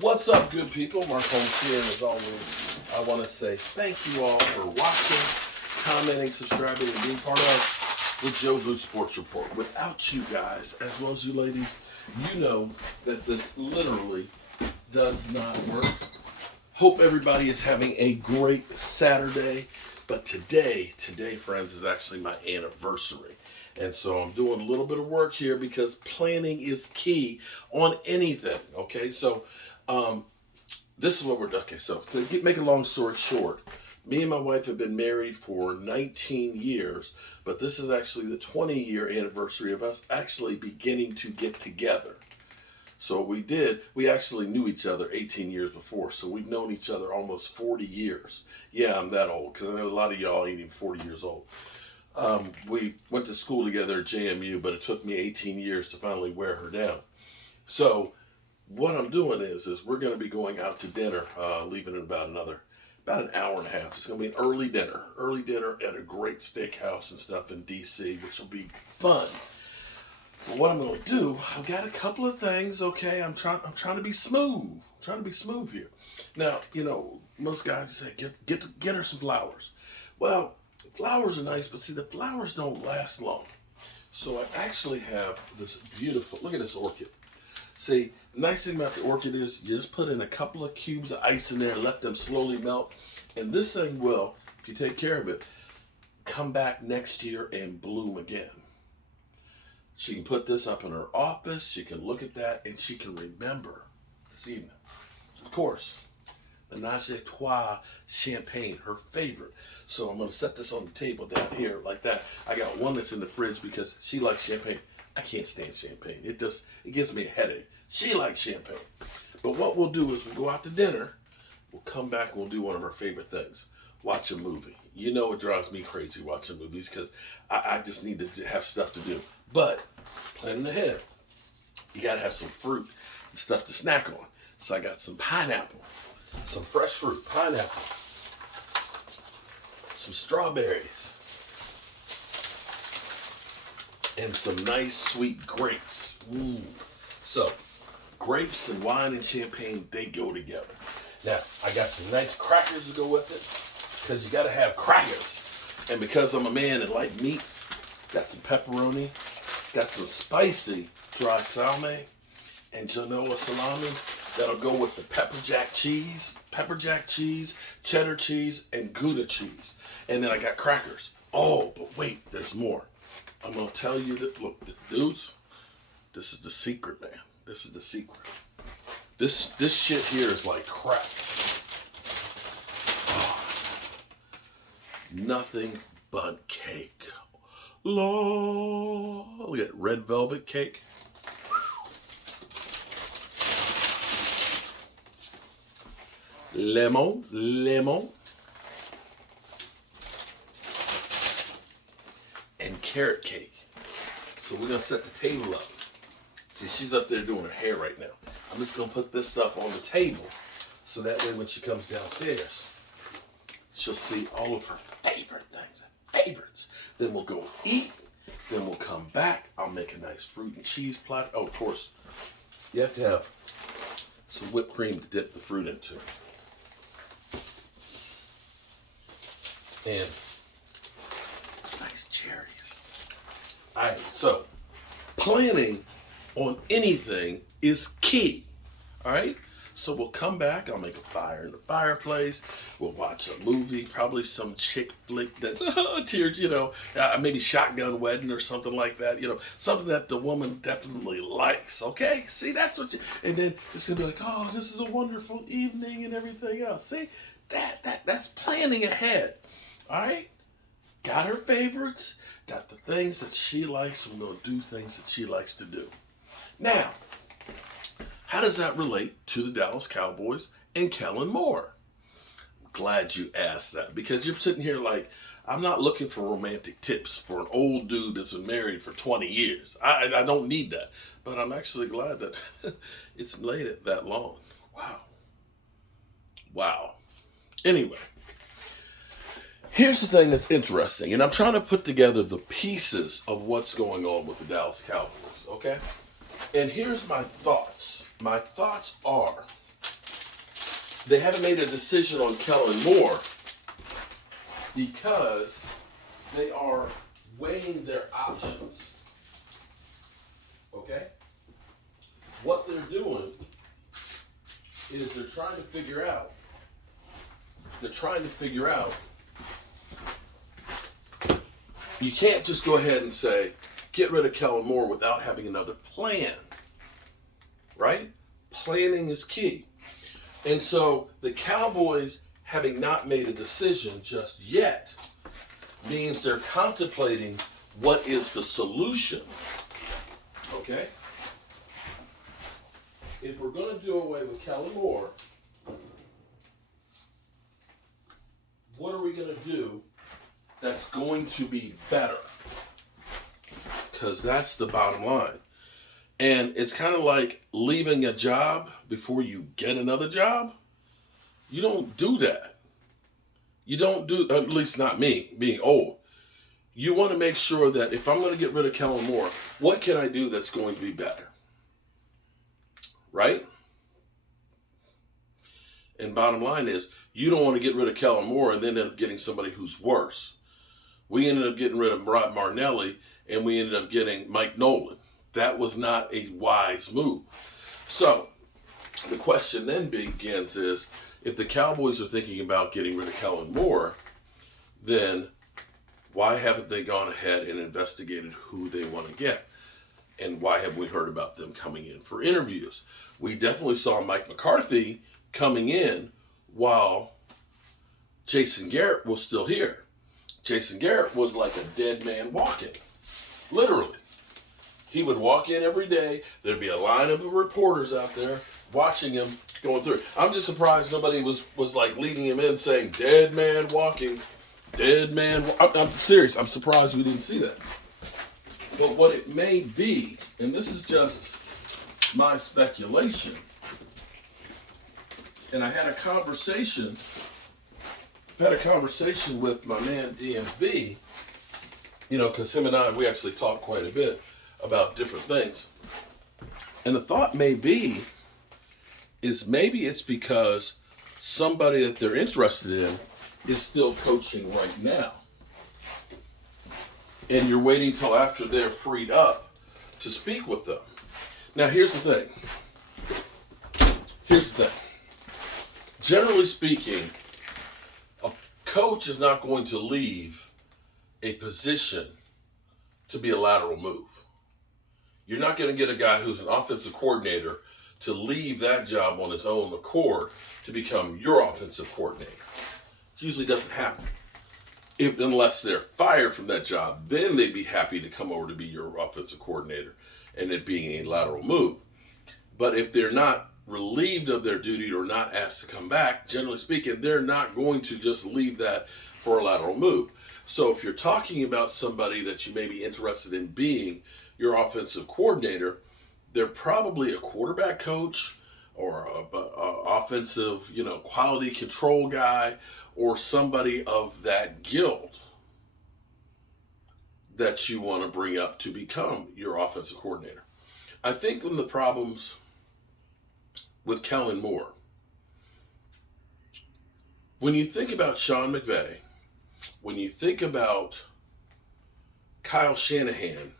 What's up, good people? Mark Holmes here, and as always, I want to say thank you all for watching, commenting, subscribing, and being part of the Joe Blue Sports Report. Without you guys, as well as you ladies, you know that this literally does not work. Hope everybody is having a great Saturday. But today, friends, is actually my anniversary. And so I'm doing a little bit of work here because planning is key on anything. Okay, so this is what we're doing. Okay, so make a long story short, me and my wife have been married for 19 years, but this is actually the 20-year anniversary of us actually beginning to get together. So we actually knew each other 18 years before, so we've known each other almost 40 years. Yeah, I'm that old, because I know a lot of y'all ain't even 40 years old. We went to school together at JMU, but it took me 18 years to finally wear her down. So what I'm doing is we're going to be going out to dinner, leaving in about an hour and a half. It's going to be an early dinner at a great steakhouse and stuff in DC, which will be fun. But what I'm going to do, I've got a couple of things. Okay, I'm trying to be smooth. Here. Now, you know, most guys say get her some flowers. Well, flowers are nice, but see, the flowers don't last long. So I actually have this beautiful. Look at this orchid. See, the nice thing about the orchid is you just put in a couple of cubes of ice in there, let them slowly melt, and this thing will, if you take care of it, come back next year and bloom again. She can put this up in her office, she can look at that, and she can remember this evening. Of course, the Menage a Trois champagne, her favorite. So I'm going to set this on the table down here like that. I got one that's in the fridge because she likes champagne. I can't stand champagne. It gives me a headache. She likes champagne. But what we'll do is we'll go out to dinner. We'll come back. We'll do one of our favorite things. Watch a movie. You know it drives me crazy watching movies because I just need to have stuff to do. But planning ahead, you got to have some fruit and stuff to snack on. So I got some pineapple, some fresh fruit, pineapple, some strawberries, and some nice sweet grapes. Ooh. So grapes and wine and champagne, they go together. Now, I got some nice crackers to go with it because you got to have crackers. And because I'm a man and like meat, got some pepperoni, got some spicy dry salmi and Genoa salami that'll go with the pepper jack cheese, cheddar cheese, and Gouda cheese. And then I got crackers. Oh, but wait, there's more. I'm going to tell you that, look, dudes, this is the secret, man. This is the secret. This shit here is like crack. Oh, nothing but cake. Look at red velvet cake. Lemon. And carrot cake. So we're going to set the table up. See, she's up there doing her hair right now. I'm just going to put this stuff on the table so that way when she comes downstairs, she'll see all of her favorite things, favorites. Then we'll go eat. Then we'll come back. I'll make a nice fruit and cheese platter. Oh, of course, you have to have some whipped cream to dip the fruit into. And nice cherries. All right, so planning on anything is key. All right, so we'll come back. I'll make a fire in the fireplace. We'll watch a movie, probably some chick flick that's tears, you know, maybe Shotgun Wedding or something like that. You know, something that the woman definitely likes. Okay, see, that's what you. And then it's gonna be like, oh, this is a wonderful evening and everything else. See, that's planning ahead. All right, got her favorites, got the things that she likes, and we're gonna do things that she likes to do. Now, how does that relate to the Dallas Cowboys and Kellen Moore? I'm glad you asked that because you're sitting here like, I'm not looking for romantic tips for an old dude that's been married for 20 years. I don't need that. But I'm actually glad that it's laid it that long. Wow. Anyway, here's the thing that's interesting, and I'm trying to put together the pieces of what's going on with the Dallas Cowboys, okay? And here's my thoughts. My thoughts are, they haven't made a decision on Kellen Moore because they are weighing their options. Okay? What they're doing is they're trying to figure out you can't just go ahead and say get rid of Kellen Moore without having another plan, right? Planning is key. And so the Cowboys having not made a decision just yet means they're contemplating what is the solution. Okay? If we're going to do away with Kellen Moore, what are we going to do that's going to be better? Because that's the bottom line. And it's kind of like leaving a job before you get another job. You don't do that. You don't do, at least not me, being old. You want to make sure that if I'm going to get rid of Kellen Moore, what can I do that's going to be better? Right? And bottom line is, you don't want to get rid of Kellen Moore and then end up getting somebody who's worse. We ended up getting rid of Rod Martinelli and we ended up getting Mike Nolan. That was not a wise move. So the question then begins is, if the Cowboys are thinking about getting rid of Kellen Moore, then why haven't they gone ahead and investigated who they want to get? And why haven't we heard about them coming in for interviews? We definitely saw Mike McCarthy coming in while Jason Garrett was still here. Jason Garrett was like a dead man walking, literally. He would walk in every day. There'd be a line of reporters out there watching him going through. I'm just surprised nobody was like leading him in saying, dead man walking, dead man. I'm serious. I'm surprised we didn't see that. But what it may be, and this is just my speculation, and I had a conversation with my man DMV, because him and I, we actually talked quite a bit about different things. And the thought may be, is maybe it's because somebody that they're interested in is still coaching right now. And you're waiting till after they're freed up to speak with them. Now, here's the thing. Generally speaking, a coach is not going to leave a position to be a lateral move. You're not going to get a guy who's an offensive coordinator to leave that job on his own accord to become your offensive coordinator. It usually doesn't happen. Unless they're fired from that job, then they'd be happy to come over to be your offensive coordinator and it being a lateral move. But if they're not relieved of their duty or not asked to come back, generally speaking, they're not going to just leave that for a lateral move. So if you're talking about somebody that you may be interested in being your offensive coordinator, they're probably a quarterback coach or a offensive, quality control guy, or somebody of that guild that you want to bring up to become your offensive coordinator. I think one of the problems with Kellen Moore, when you think about Sean McVay, when you think about Kyle Shanahan,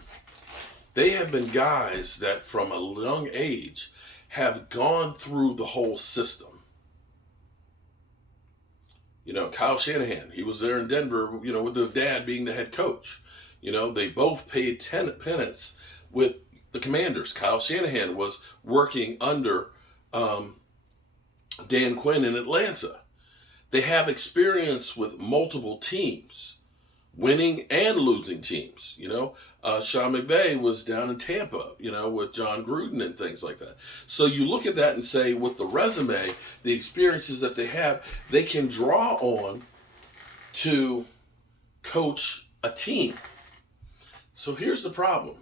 they have been guys that from a young age have gone through the whole system. Kyle Shanahan, he was there in Denver, with his dad being the head coach. They both paid penance with the Commanders. Kyle Shanahan was working under Dan Quinn in Atlanta. They have experience with multiple teams, winning and losing teams. Sean McVay was down in Tampa, with John Gruden and things like that. So you look at that and say, with the resume, the experiences that they have, they can draw on to coach a team. So here's the problem.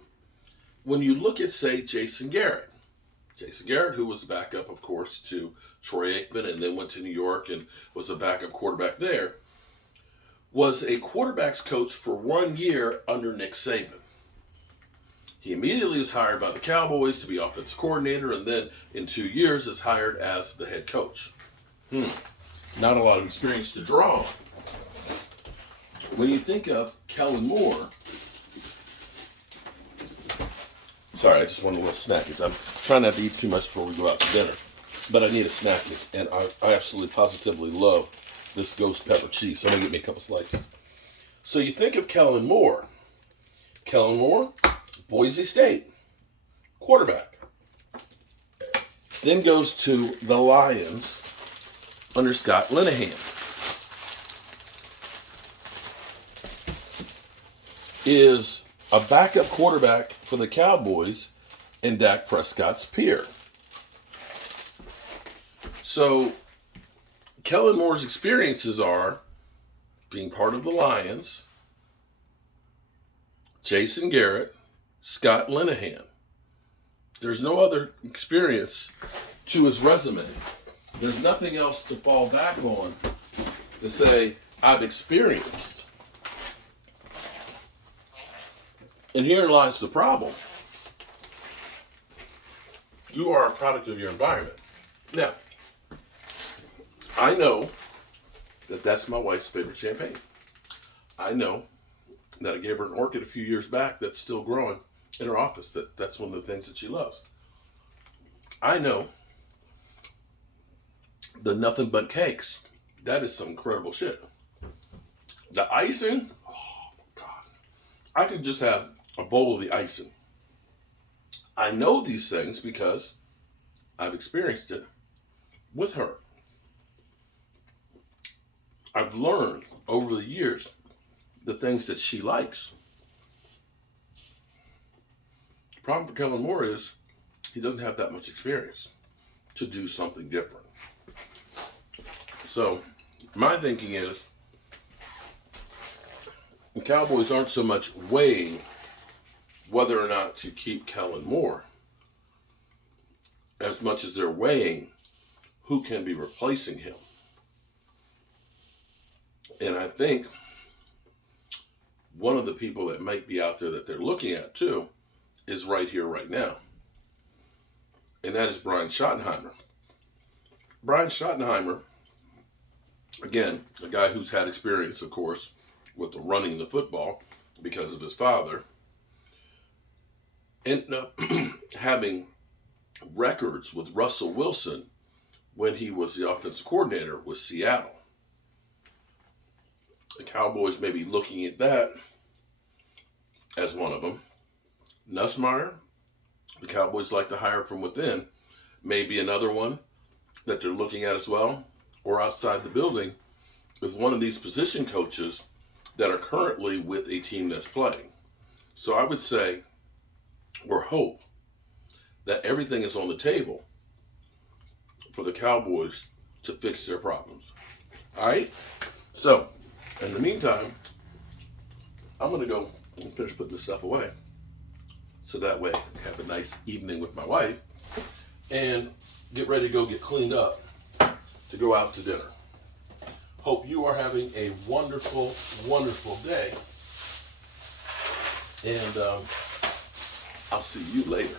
When you look at, say, Jason Garrett, who was the backup, of course, to Troy Aikman and then went to New York and was a backup quarterback there, was a quarterback's coach for 1 year under Nick Saban. He immediately was hired by the Cowboys to be offensive coordinator, and then in 2 years is hired as the head coach. Not a lot of experience to draw. When you think of Kellen Moore, sorry, I just want a little snack. I'm trying not to eat too much before we go out to dinner, but I need a snack, and I absolutely positively love this ghost pepper cheese. So I'm gonna get me a couple slices. So you think of Kellen Moore. Kellen Moore, Boise State, quarterback. Then goes to the Lions under Scott Linehan. Is a backup quarterback for the Cowboys and Dak Prescott's peer. So Kellen Moore's experiences are being part of the Lions, Jason Garrett, Scott Linehan. There's no other experience to his resume. There's nothing else to fall back on to say, I've experienced. And herein lies the problem. You are a product of your environment. Now, I know that that's my wife's favorite champagne. I know that I gave her an orchid a few years back that's still growing in her office. That's one of the things that she loves. I know the nothing but cakes. That is some incredible shit. The icing, oh my God. I could just have a bowl of the icing. I know these things because I've experienced it with her. I've learned over the years the things that she likes. The problem for Kellen Moore is he doesn't have that much experience to do something different. So my thinking is the Cowboys aren't so much weighing whether or not to keep Kellen Moore as much as they're weighing who can be replacing him. And I think one of the people that might be out there that they're looking at too is right here, right now. And that is Brian Schottenheimer. Brian Schottenheimer, again, a guy who's had experience, of course, with the running the football because of his father, ended up having records with Russell Wilson when he was the offensive coordinator with Seattle. The Cowboys may be looking at that as one of them. Nussmeier, the Cowboys like to hire from within, may be another one that they're looking at as well, or outside the building with one of these position coaches that are currently with a team that's playing. So I would say, or hope, that everything is on the table for the Cowboys to fix their problems. All right? So, in the meantime, I'm going to go and finish putting this stuff away. So that way I have a nice evening with my wife and get ready to go get cleaned up to go out to dinner. Hope you are having a wonderful, wonderful day. And I'll see you later.